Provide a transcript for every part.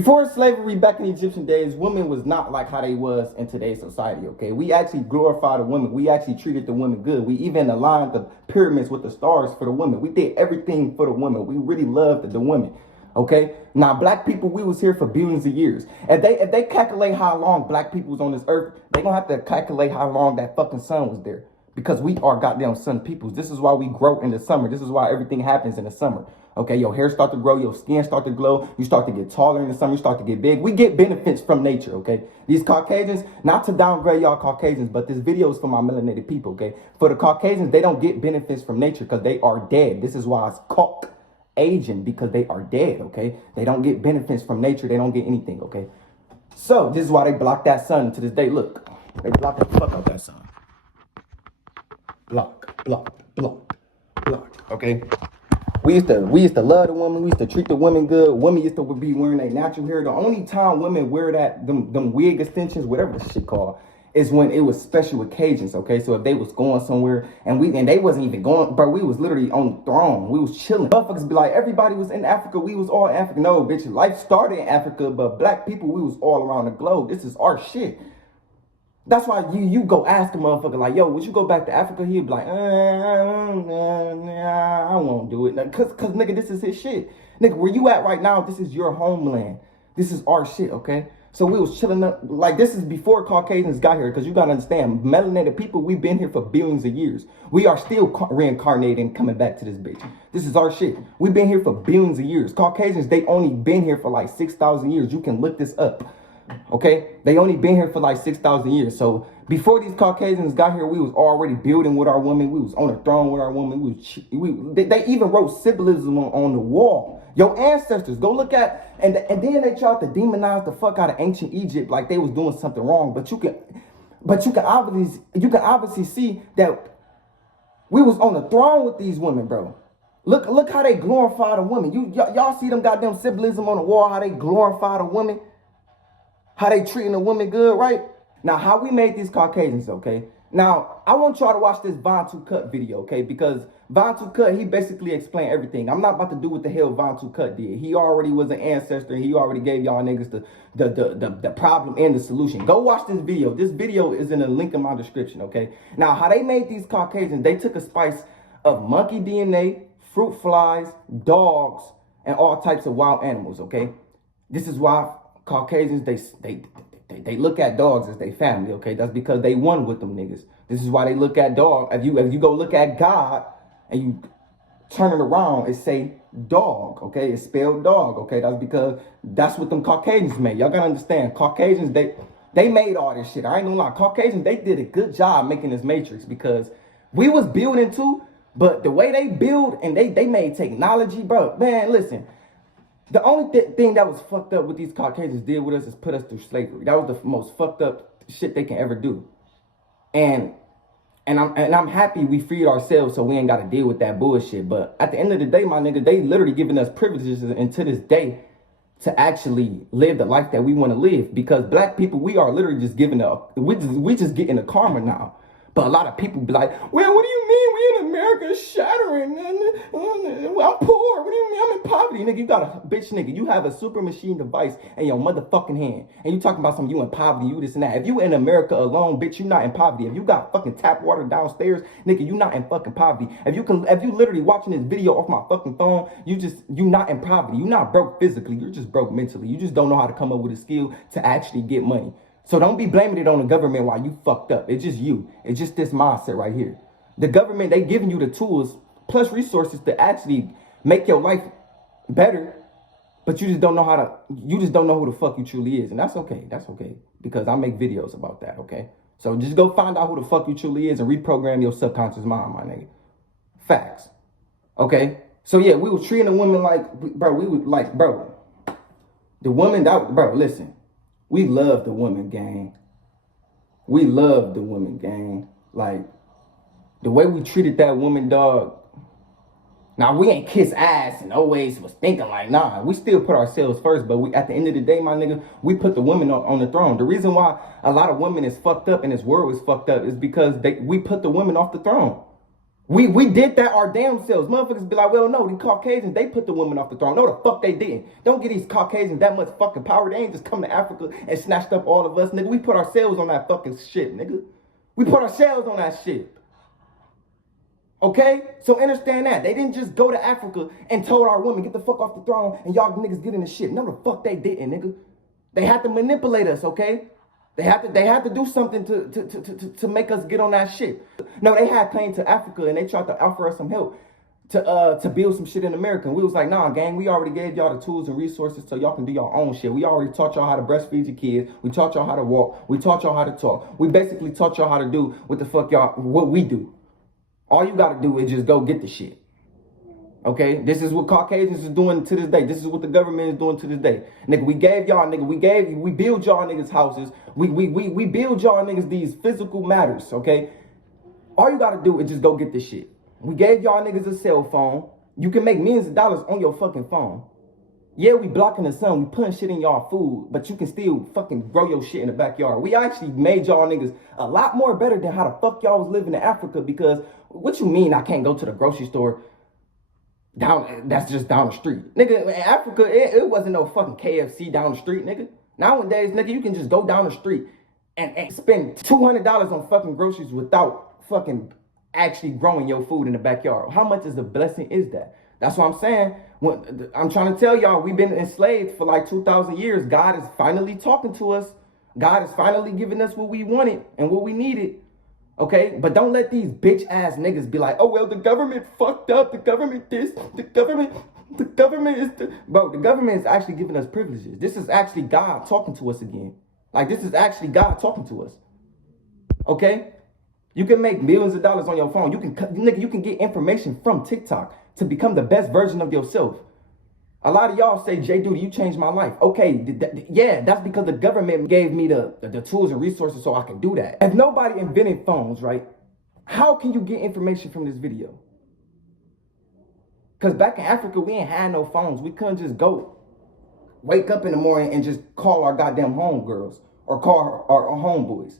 Before slavery, back in the Egyptian days, women was not like how they was in today's society, okay? We actually glorified the women. We actually treated the women good. We even aligned the pyramids with the stars for the women. We did everything for the women. We really loved the women, okay? Now, black people, we was here for billions of years. If they calculate how long black people was on this earth, they gonna have to calculate how long that fucking sun was there. Because we are goddamn sun peoples. This is why we grow in the summer. This is why everything happens in the summer. Okay, your hair start to grow, your skin start to glow, you start to get taller in the summer, you start to get big. We get benefits from nature, okay? These Caucasians, not to downgrade y'all Caucasians, but this video is for my melanated people, okay? For the Caucasians, they don't get benefits from nature because they are dead. This is why it's Caucasian, because they are dead, okay? They don't get benefits from nature. They don't get anything, okay? So this is why they block that sun to this day. Look, they block the fuck out that sun. Block, okay? We used to love the woman. We used to treat the women good. Women used to be wearing their natural hair. The only time women wear them wig extensions, whatever the shit called, is when it was special occasions, okay? So if they was going somewhere and they wasn't even going, bro, we was literally on the throne. We was chilling. Motherfuckers be like, everybody was in Africa. We was all Africa. No, bitch, life started in Africa, but black people, we was all around the globe. This is our shit. That's why you go ask a motherfucker like, yo, would you go back to Africa? He'd be like, I won't do it. Cause nigga, this is his shit. Nigga, where you at right now, this is your homeland. This is our shit, okay? So we was chilling up, like this is before Caucasians got here, because you gotta understand, melanated people, we've been here for billions of years. We are still reincarnated and coming back to this bitch. This is our shit. We've been here for billions of years. Caucasians, they only been here for like 6,000 years. You can look this up. Okay, they only been here for like 6,000 years. So before these Caucasians got here, we was already building with our women. We was on the throne with our women. They even wrote symbolism on the wall. Your ancestors, go look at, and then they tried to demonize the fuck out of ancient Egypt like they was doing something wrong. But you can obviously see that we was on the throne with these women, bro. Look how they glorify the women. Y'all see them goddamn symbolism on the wall, how they glorify the women. How they treating the women good, right? Now, how we made these Caucasians, okay? Now, I want y'all to watch this Vantu Cut video, okay? Because Vantu Cut, he basically explained everything. I'm not about to do what the hell Vantu Cut did. He already was an ancestor. He already gave y'all niggas the problem and the solution. Go watch this video. This video is in the link in my description, okay? Now, how they made these Caucasians, they took a spice of monkey DNA, fruit flies, dogs, and all types of wild animals, okay? This is why Caucasians, they look at dogs as their family, okay? That's because they won with them niggas. This is why they look at dog. If you go look at God and you turn it around, it say dog, okay? It's spelled dog, okay? That's because that's what them Caucasians made. Y'all gotta understand, Caucasians, they made all this shit. I ain't gonna lie. Caucasians, they did a good job making this matrix because we was building too, but the way they build and they made technology, bro, man, listen. The only thing that was fucked up what these Caucasians did with us is put us through slavery. That was the most fucked up shit they can ever do. And I'm happy we freed ourselves so we ain't got to deal with that bullshit. But at the end of the day, my nigga, they literally giving us privileges and to this day to actually live the life that we want to live. Because black people, we are literally just giving up. We just getting the karma now. But a lot of people be like, well, what do you mean we in America shattering? I'm poor. What do you mean I'm in poverty? Nigga, you got a bitch, nigga. You have a super machine device in your motherfucking hand. And you talking about some you in poverty, you this and that. If you in America alone, bitch, you not in poverty. If you got fucking tap water downstairs, nigga, you not in fucking poverty. If you literally watching this video off my fucking phone, you not in poverty. You not broke physically. You're just broke mentally. You just don't know how to come up with a skill to actually get money. So don't be blaming it on the government while you fucked up. It's just you. It's just this mindset right here. The government, they giving you the tools plus resources to actually make your life better, but you just don't know who the fuck you truly is. And that's okay. That's okay. Because I make videos about that, okay? So just go find out who the fuck you truly is and reprogram your subconscious mind, my nigga. Facts. Okay? So yeah, we was treating the women like, bro, the woman that, bro, listen. We love the women, gang. We love the women, gang. Like, the way we treated that woman, dog. Now, we ain't kiss ass and always was thinking like, nah. We still put ourselves first, but at the end of the day, my nigga, we put the women on the throne. The reason why a lot of women is fucked up and this world is fucked up is because we put the women off the throne. We did that our damn selves. Motherfuckers be like, well, no, the Caucasians, they put the women off the throne. No, the fuck they didn't. Don't give these Caucasians that much fucking power. They ain't just come to Africa and snatched up all of us, nigga. We put ourselves on that fucking shit, nigga. We put ourselves on that shit. Okay? So understand that. They didn't just go to Africa and told our women, get the fuck off the throne and y'all niggas get in the shit. No, the fuck they didn't, nigga. They had to manipulate us, okay? They had to do something to make us get on that shit. No, they had came to Africa and they tried to offer us some help to build some shit in America. And we was like, nah, gang, we already gave y'all the tools and resources so y'all can do your own shit. We already taught y'all how to breastfeed your kids. We taught y'all how to walk. We taught y'all how to talk. We basically taught y'all how to do what we do. All you gotta do is just go get the shit. Okay, this is what Caucasians is doing to this day. This is what the government is doing to this day. Nigga, we gave y'all, nigga, we build y'all niggas houses. We build y'all niggas these physical matters, okay? All you gotta do is just go get this shit. We gave y'all niggas a cell phone. You can make millions of dollars on your fucking phone. Yeah, we blocking the sun, we putting shit in y'all food, but you can still fucking grow your shit in the backyard. We actually made y'all niggas a lot more better than how the fuck y'all was living in Africa, because what you mean I can't go to the grocery store? That's just down the street. Nigga, in Africa, it wasn't no fucking KFC down the street, nigga. Nowadays, nigga, you can just go down the street and spend $200 on fucking groceries without fucking actually growing your food in the backyard. How much is a blessing is that? That's what I'm saying. I'm trying to tell y'all, we've been enslaved for like 2,000 years. God is finally talking to us. God is finally giving us what we wanted and what we needed. Okay, but don't let these bitch ass niggas be like, oh, well, the government fucked up. The government this, the government is the... Bro, the government is actually giving us privileges. This is actually God talking to us again. Like, this is actually God talking to us. Okay? You can make millions of dollars on your phone. You can get information from TikTok to become the best version of yourself. A lot of y'all say, Jayyduty, you changed my life. Okay, yeah, that's because the government gave me the tools and resources so I can do that. If nobody invented phones, right, how can you get information from this video? Because back in Africa, we ain't had no phones. We couldn't just go wake up in the morning and just call our goddamn homegirls or call our homeboys.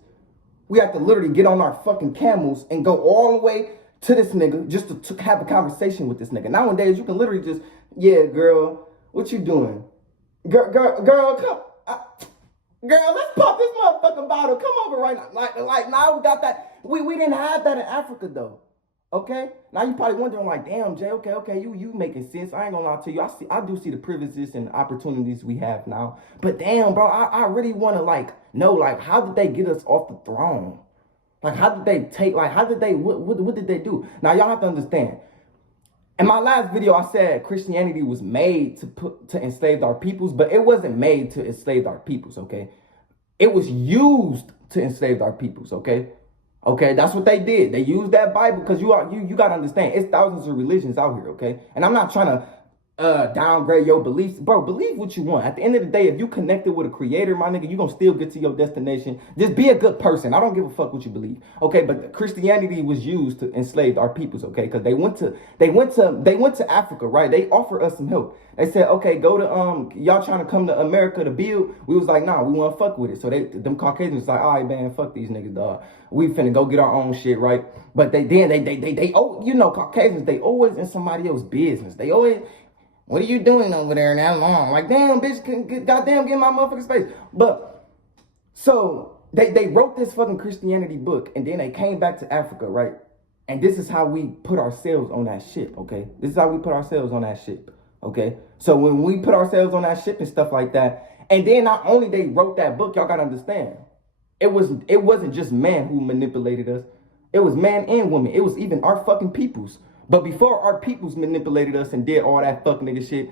We have to literally get on our fucking camels and go all the way to this nigga just to have a conversation with this nigga. Nowadays, you can literally just, yeah, girl, what you doing? Girl, come, girl, let's pop this motherfucking bottle. Come over right now. Like now we got that. We didn't have that in Africa though. Okay? Now you probably wondering like, damn, Jay, okay, you making sense. I ain't gonna lie to you. I do see the privileges and opportunities we have now. But damn, bro, I really wanna like know, like, how did they get us off the throne? Like, how did they take, like, what did they do? Now, y'all have to understand. In my last video, I said Christianity was made to enslave our peoples, but it wasn't made to enslave our peoples, okay? It was used to enslave our peoples, okay? Okay, that's what they did. They used that Bible because you got to understand, it's thousands of religions out here, okay? And I'm not trying to downgrade your beliefs. Bro, believe what you want. At the end of the day, if you connected with a creator, my nigga, you gonna still get to your destination. Just be a good person. I don't give a fuck what you believe. Okay, but Christianity was used to enslave our peoples, okay? Because they went to Africa, right? They offered us some help. They said, okay, go to y'all trying to come to America to build. We was like, nah, we wanna fuck with it. So them Caucasians was like, all right, man, fuck these niggas, dog. We finna go get our own shit, right? But they oh, you know, Caucasians, they always in somebody else's business. They always, what are you doing over there that long? Like, damn, bitch, goddamn, get in my motherfucking space. But, so, they wrote this fucking Christianity book, and then they came back to Africa, right? And this is how we put ourselves on that ship, okay? This is how we put ourselves on that ship, okay? So, when we put ourselves on that ship and stuff like that, and then not only they wrote that book, y'all gotta understand, it wasn't just man who manipulated us. It was man and woman. It was even our fucking peoples. But before our peoples manipulated us and did all that fuck nigga shit,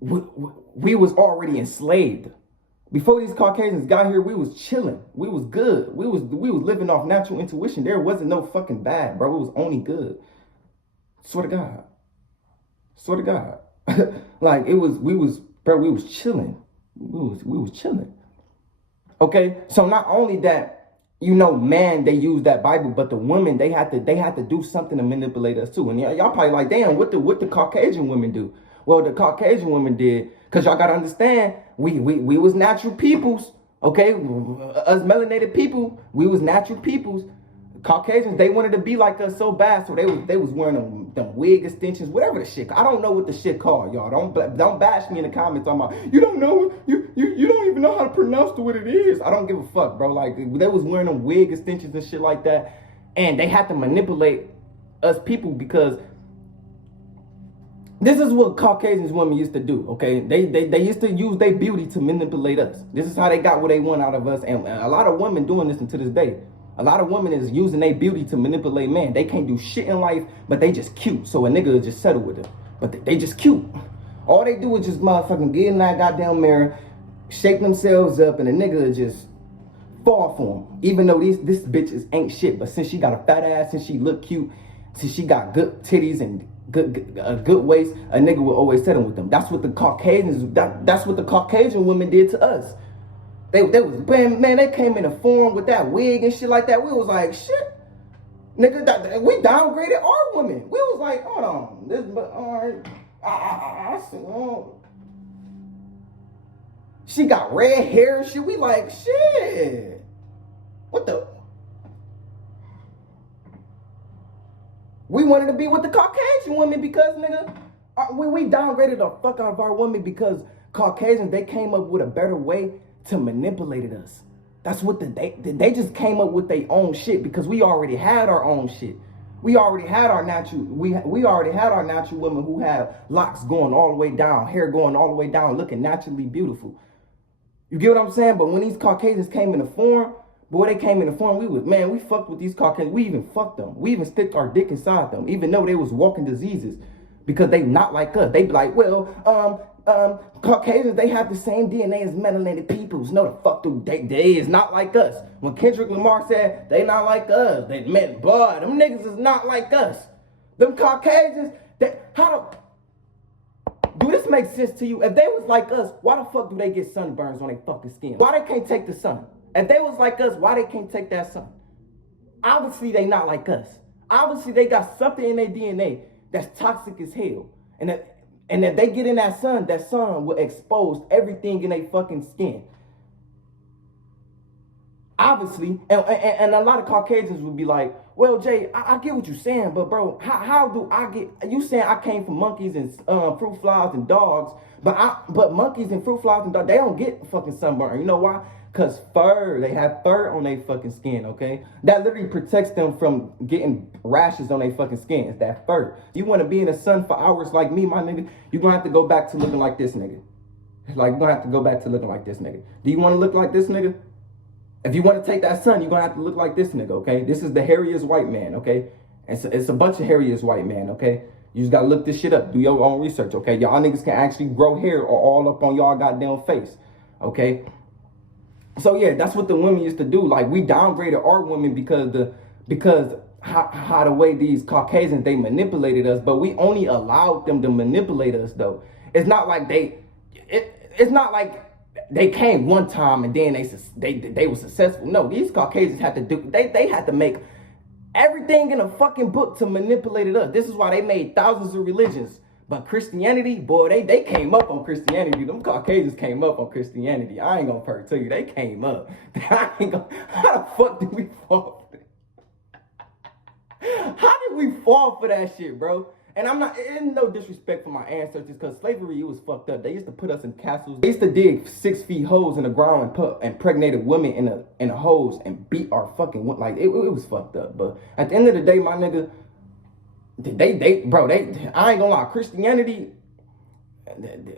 we was already enslaved. Before these Caucasians got here, we was chilling. We was good. We was living off natural intuition. There wasn't no fucking bad, bro. It was only good. Swear to God. Swear to God. Like, we was chilling. We was chilling. Okay? So not only that, you know, man, they used that Bible, but the women, they had to do something to manipulate us too. And y'all probably like, damn, what the Caucasian women do? Well, the Caucasian women did, because y'all gotta understand, we was natural peoples, okay? Us melanated people, we was natural peoples. Caucasians, they wanted to be like us so bad, so they was wearing them wig extensions, whatever the shit. I don't know what the shit called, y'all. Don't bash me in the comments on my. You don't know. You don't even know how to pronounce what it is. I don't give a fuck, bro. Like they was wearing them wig extensions and shit like that, and they had to manipulate us people because this is what Caucasians women used to do. Okay, they used to use their beauty to manipulate us. This is how they got what they want out of us, and a lot of women doing this to this day. A lot of women is using their beauty to manipulate men. They can't do shit in life, but they just cute. So a nigga will just settle with them. But they just cute. All they do is just motherfucking get in that goddamn mirror, shake themselves up, and a nigga will just fall for them. Even though this bitch ain't shit, but since she got a fat ass, since she look cute, since she got good titties and good waist, a nigga will always settle with them. That's what the Caucasians. That's what the Caucasian women did to us. They was, man, they came in a form with that wig and shit like that. We was like, shit, nigga, we downgraded our women. We was like, hold on, this, but all right, I see, she got red hair and shit. We like, shit, what the? We wanted to be with the Caucasian women because, nigga, we downgraded the fuck out of our women because Caucasians, they came up with a better way to manipulate us. That's what they just came up with their own shit because we already had our own shit. We already had our natural we already had our natural women who have locks going all the way down, hair going all the way down, looking naturally beautiful. You get what I'm saying? But when these Caucasians came in the form, boy, they came in the form, we fucked with these Caucasians. We even fucked them. We even sticked our dick inside them, even though they was walking diseases because they not like us. They be like, well, Caucasians, they have the same DNA as melanated peoples. No, the fuck do they is not like us. When Kendrick Lamar said they not like us, they meant, boy, them niggas is not like us. Them Caucasians, do this make sense to you? If they was like us, why the fuck do they get sunburns on their fucking skin? Why they can't take the sun? If they was like us, why they can't take that sun? Obviously, they not like us. Obviously, they got something in their DNA that's toxic as hell. And if they get in that sun will expose everything in their fucking skin. Obviously, and a lot of Caucasians would be like, well, Jay, I get what you're saying, but bro, how do I get, you saying I came from monkeys and fruit flies and dogs, but monkeys and fruit flies and dogs, they don't get fucking sunburn. You know why? Because they have fur on their fucking skin, okay? That literally protects them from getting rashes on their fucking skin. It's that fur. You want to be in the sun for hours like me, my nigga, you're going to have to go back to looking like this nigga. Like, you're going to have to go back to looking like this nigga. Do you want to look like this nigga? If you want to take that sun, you're going to have to look like this nigga, okay? This is the hairiest white man, okay? It's a bunch of hairiest white man, okay? You just got to look this shit up. Do your own research, okay? Y'all niggas can actually grow hair all up on y'all goddamn face, okay? So yeah, that's what the women used to do. Like, we downgraded our women because how the way these Caucasians, they manipulated us, but we only allowed them to manipulate us though. It's not like it's not like they came one time and then they were successful. No, these Caucasians had to do, they had to make everything in a fucking book to manipulate us. This is why they made thousands of religions. But Christianity, boy, they came up on Christianity. Them Caucasians came up on Christianity. I ain't gonna tell you, they came up. How the fuck did we fall for that? How did we fall for that shit, bro? And it's no disrespect for my ancestors, because slavery, it was fucked up. They used to put us in castles. They used to dig 6 feet holes in the ground and put impregnated women in a hose and beat our fucking, like, it was fucked up. But at the end of the day, my nigga, I ain't gonna lie, Christianity,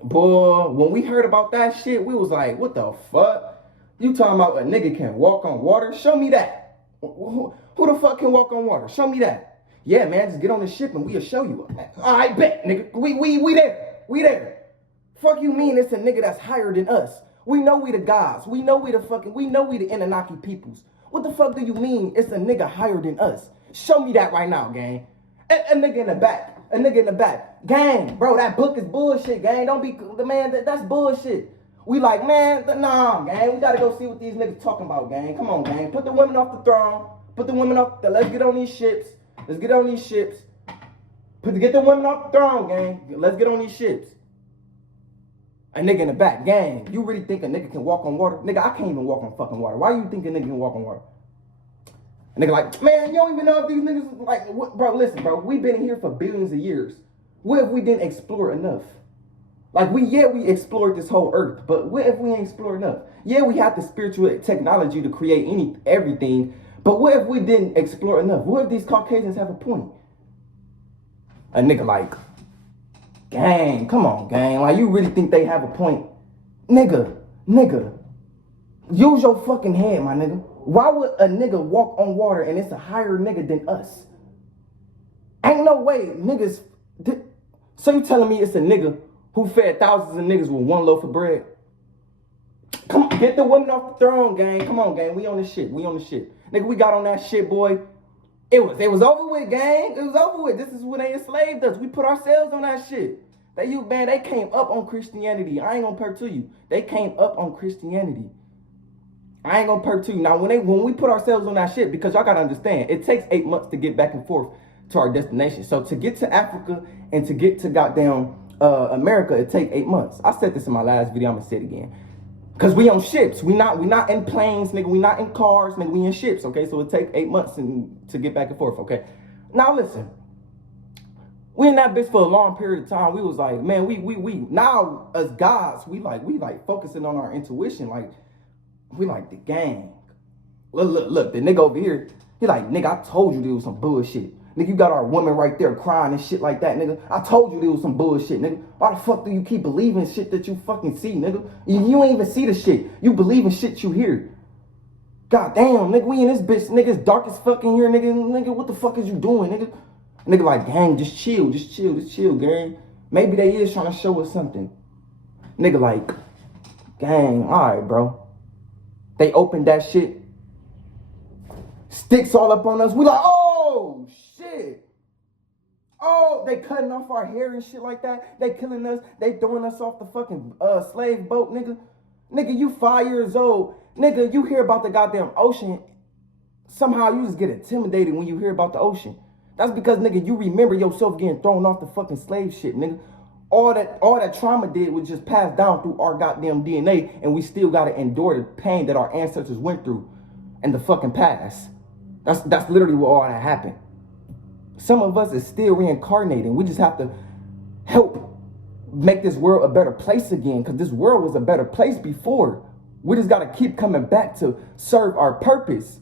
boy, when we heard about that shit, we was like, what the fuck? You talking about a nigga can walk on water? Show me that. Who the fuck can walk on water? Show me that. Yeah, man, just get on the ship and we'll show you. I bet, nigga. We there. We there. Fuck you mean it's a nigga that's higher than us? We know we the gods. We know we the Anunnaki peoples. What the fuck do you mean it's a nigga higher than us? Show me that right now, gang. A nigga in the back. A nigga in the back. Gang, bro, that book is bullshit, gang. Don't be, man, that's bullshit. We like, man, nah, gang. We gotta go see what these niggas talking about, gang. Come on, gang. Put the women off the throne. Put the women off, let's get on these ships. Let's get on these ships. Get the women off the throne, gang. Let's get on these ships. A nigga in the back, gang. You really think a nigga can walk on water? Nigga, I can't even walk on fucking water. Why you think a nigga can walk on water? And nigga like, man, you don't even know if these niggas, like, what, bro, listen, bro, we've been here for billions of years. What if we didn't explore enough? Like, we explored this whole earth, but what if we ain't explored enough? Yeah, we have the spiritual technology to create everything, but what if we didn't explore enough? What if these Caucasians have a point? A nigga like, gang, come on, gang. Like, you really think they have a point? Nigga, use your fucking head, my nigga. Why would a nigga walk on water and it's a higher nigga than us? Ain't no way, niggas. So you telling me it's a nigga who fed thousands of niggas with one loaf of bread? Come on, get the women off the throne, gang. Come on, gang. We on this shit. Nigga, we got on that shit, boy. It was over with, gang. It was over with. This is when they enslaved us. We put ourselves on that shit. They came up on Christianity. I ain't gonna perk to you. They came up on Christianity. I ain't gonna perk to you. Now, when we put ourselves on that shit, because y'all gotta understand, it takes 8 months to get back and forth to our destination. So to get to Africa and to get to goddamn America, it takes 8 months. I said this in my last video. I'm gonna say it again. Cause we on ships. We not in planes, nigga. We not in cars, nigga. We in ships. Okay, so it take 8 months to get back and forth. Okay. Now listen. We in that bitch for a long period of time. We was like, man, we now as gods, we like focusing on our intuition. Like, we like the gang. Look, the nigga over here, he like, nigga, I told you there was some bullshit. Nigga, you got our woman right there crying and shit like that, nigga. I told you there was some bullshit, nigga. Why the fuck do you keep believing shit that you fucking see, nigga? You ain't even see the shit. You believe in shit you hear. God damn, nigga, we in this bitch, nigga, it's dark as fuck in here, nigga, what the fuck is you doing, nigga? Nigga like, gang, just chill, gang. Maybe they is trying to show us something. Nigga like, gang, all right, bro. They opened that shit. Sticks all up on us. We like, oh, shit. Oh, they cutting off our hair and shit like that. They killing us. They throwing us off the fucking slave boat, nigga. Nigga, you 5 years old. Nigga, you hear about the goddamn ocean. Somehow you just get intimidated when you hear about the ocean. That's because, nigga, you remember yourself getting thrown off the fucking slave shit, nigga. All that trauma did was just pass down through our goddamn DNA, and we still gotta endure the pain that our ancestors went through in the fucking past. That's literally what all that happened. Some of us is still reincarnating. We just have to help make this world a better place again, because this world was a better place before. We just gotta keep coming back to serve our purpose.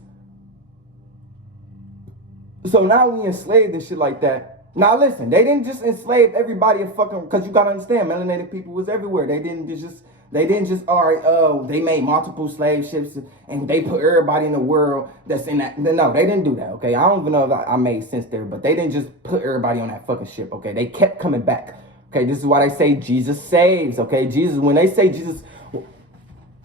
So now we enslaved and shit like that. Now listen, they didn't just enslave everybody because you gotta understand, melanated people was everywhere. They didn't just, all right, they made multiple slave ships and they put everybody in the world that's in that. No, they didn't do that, okay? I don't even know if I made sense there, but they didn't just put everybody on that fucking ship, okay? They kept coming back, okay? This is why they say Jesus saves, okay? Jesus, when they say Jesus,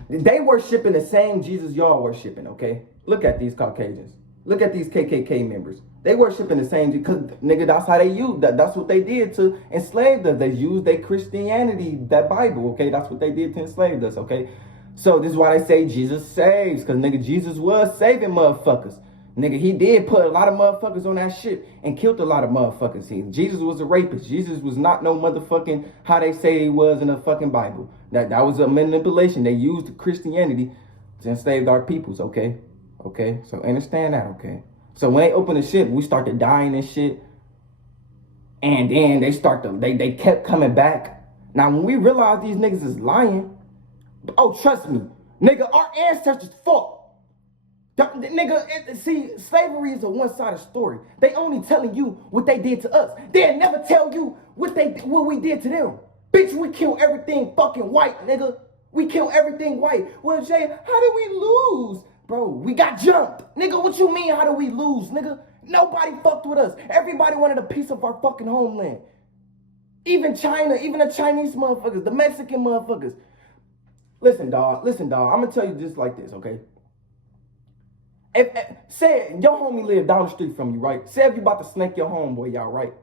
they worshiping the same Jesus y'all worshiping, okay? Look at these Caucasians. Look at these KKK members. They worshiping the same, because, nigga, that's how they use, that's what they did to enslave us. They used their Christianity, that Bible, okay? That's what they did to enslave us, okay? So this is why they say Jesus saves, because, nigga, Jesus was saving motherfuckers. Nigga, he did put a lot of motherfuckers on that ship and killed a lot of motherfuckers. Jesus was a rapist. Jesus was not no motherfucking how they say he was in the fucking Bible. That was a manipulation. They used Christianity to enslave our peoples, okay? Okay, so understand that, okay? So when they open the ship, we started dying and shit. And then they kept coming back. Now, when we realized these niggas is lying, oh, trust me, nigga, our ancestors fought. Nigga, see, slavery is a one-sided story. They only telling you what they did to us. They'll never tell you what we did to them. Bitch, we kill everything fucking white, nigga. We kill everything white. Well, Jay, how did we lose? Bro, we got jumped. Nigga, what you mean, how do we lose, nigga? Nobody fucked with us. Everybody wanted a piece of our fucking homeland. Even China, even the Chinese motherfuckers, the Mexican motherfuckers. Listen, dog, I'm gonna tell you just like this, okay? Say your homie live down the street from you, right? Say if you about to snake your homeboy, y'all, right?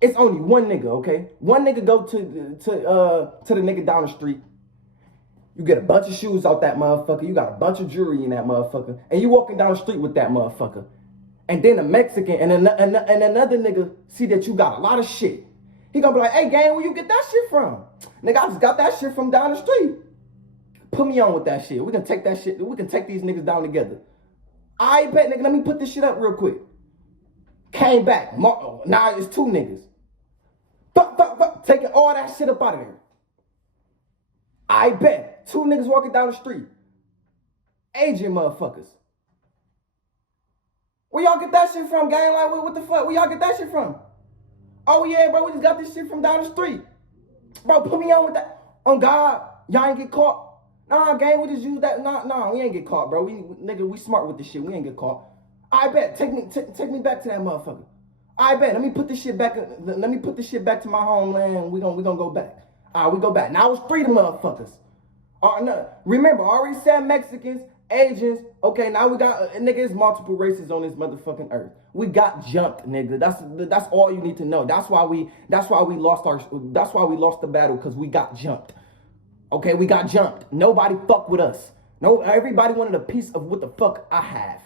It's only one nigga, okay? One nigga go to the nigga down the street. You get a bunch of shoes out that motherfucker. You got a bunch of jewelry in that motherfucker. And you walking down the street with that motherfucker. And then a Mexican and another nigga see that you got a lot of shit. He gonna be like, hey, gang, where you get that shit from? Nigga, I just got that shit from down the street. Put me on with that shit. We can take that shit. We can take these niggas down together. I bet, nigga, let me put this shit up real quick. Came back. Now it's 2 niggas. Taking all that shit up out of there. I bet. 2 niggas walking down the street. Asian motherfuckers. Where y'all get that shit from, gang? Like, what the fuck? Where y'all get that shit from? Oh, yeah, bro, we just got this shit from down the street. Bro, put me on with that. On God, y'all ain't get caught. Nah, gang, we just use that. Nah, we ain't get caught, bro. We smart with this shit. We ain't get caught. I bet. Take me back to that motherfucker. I bet. Let me put this shit back. Let me put this shit back to my homeland. We gonna go back. All right, we go back. Now it's 3 of the motherfuckers. No, remember, I already said Mexicans, Asians. Okay, now we got niggas, multiple races on this motherfucking earth. We got jumped, nigga. That's all you need to know. That's why we lost the battle, because we got jumped. Okay, we got jumped. Nobody fucked with us. No, everybody wanted a piece of what the fuck I have.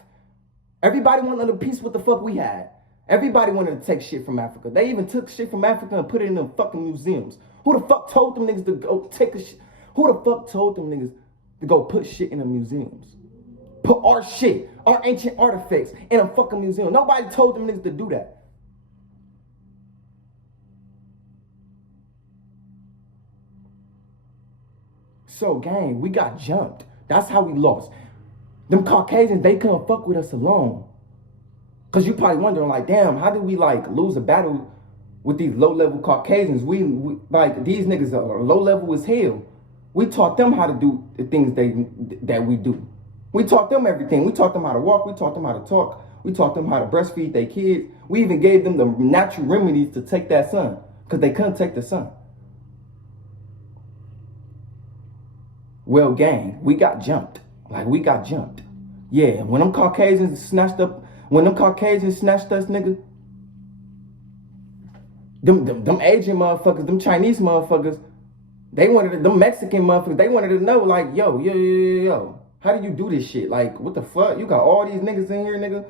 Everybody wanted a piece of what the fuck we had. Everybody wanted to take shit from Africa. They even took shit from Africa and put it in them fucking museums. Who the fuck told them niggas to go take a shit? Who the fuck told them niggas to go put shit in the museums? Put our shit, our ancient artifacts in a fucking museum. Nobody told them niggas to do that. So, gang, we got jumped. That's how we lost. Them Caucasians, they couldn't fuck with us alone. Because you probably wondering, like, damn, how did we, like, lose a battle with these low-level Caucasians? We like, these niggas are low-level as hell. We taught them how to do the things that we do. We taught them everything. We taught them how to walk. We taught them how to talk. We taught them how to breastfeed their kids. We even gave them the natural remedies to take that sun, because they couldn't take the sun. Well, gang, we got jumped. Like, we got jumped. Yeah, when them Caucasians snatched us, nigga, them Asian motherfuckers, them Chinese motherfuckers, them Mexican motherfuckers, they wanted to know, like, yo, how do you do this shit? Like, what the fuck? You got all these niggas in here, nigga.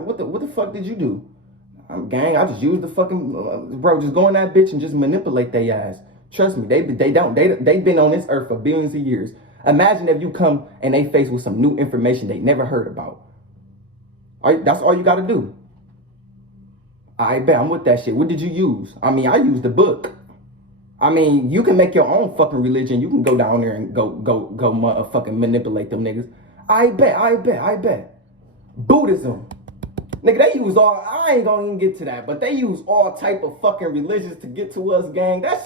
What the fuck did you do? Gang, I just used the fucking, bro, just go in that bitch and just manipulate their ass. Trust me, they've been on this earth for billions of years. Imagine if you come and they face with some new information they never heard about. That's all you got to do. I bet I'm with that shit. What did you use? I mean, I used the book. I mean, you can make your own fucking religion. You can go down there and go motherfucking manipulate them niggas. I bet. Buddhism. Nigga, they use all, I ain't gonna even get to that, but they use all type of fucking religions to get to us, gang. That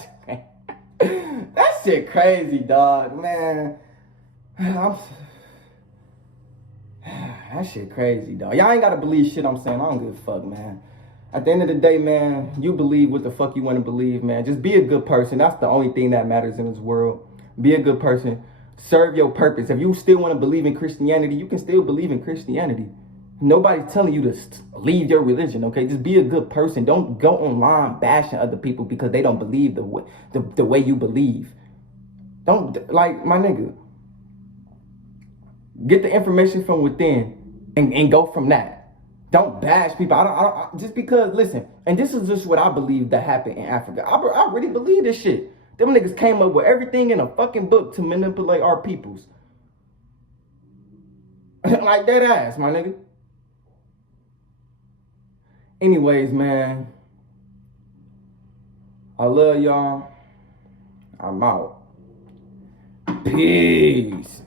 shit crazy, dog, man. That shit crazy, dog. Y'all ain't gotta believe shit I'm saying. I don't give a fuck, man. At the end of the day, man, you believe what the fuck you want to believe, man. Just be a good person. That's the only thing that matters in this world. Be a good person. Serve your purpose. If you still want to believe in Christianity, you can still believe in Christianity. Nobody's telling you to leave your religion, okay? Just be a good person. Don't go online bashing other people because they don't believe the way you believe. Don't, like, my nigga, get the information from within and go from that. Don't bash people. I don't just because, listen, and this is just what I believe that happened in Africa. I really believe this shit. Them niggas came up with everything in a fucking book to manipulate our peoples. Like that ass, my nigga. Anyways, man, I love y'all. I'm out. Peace.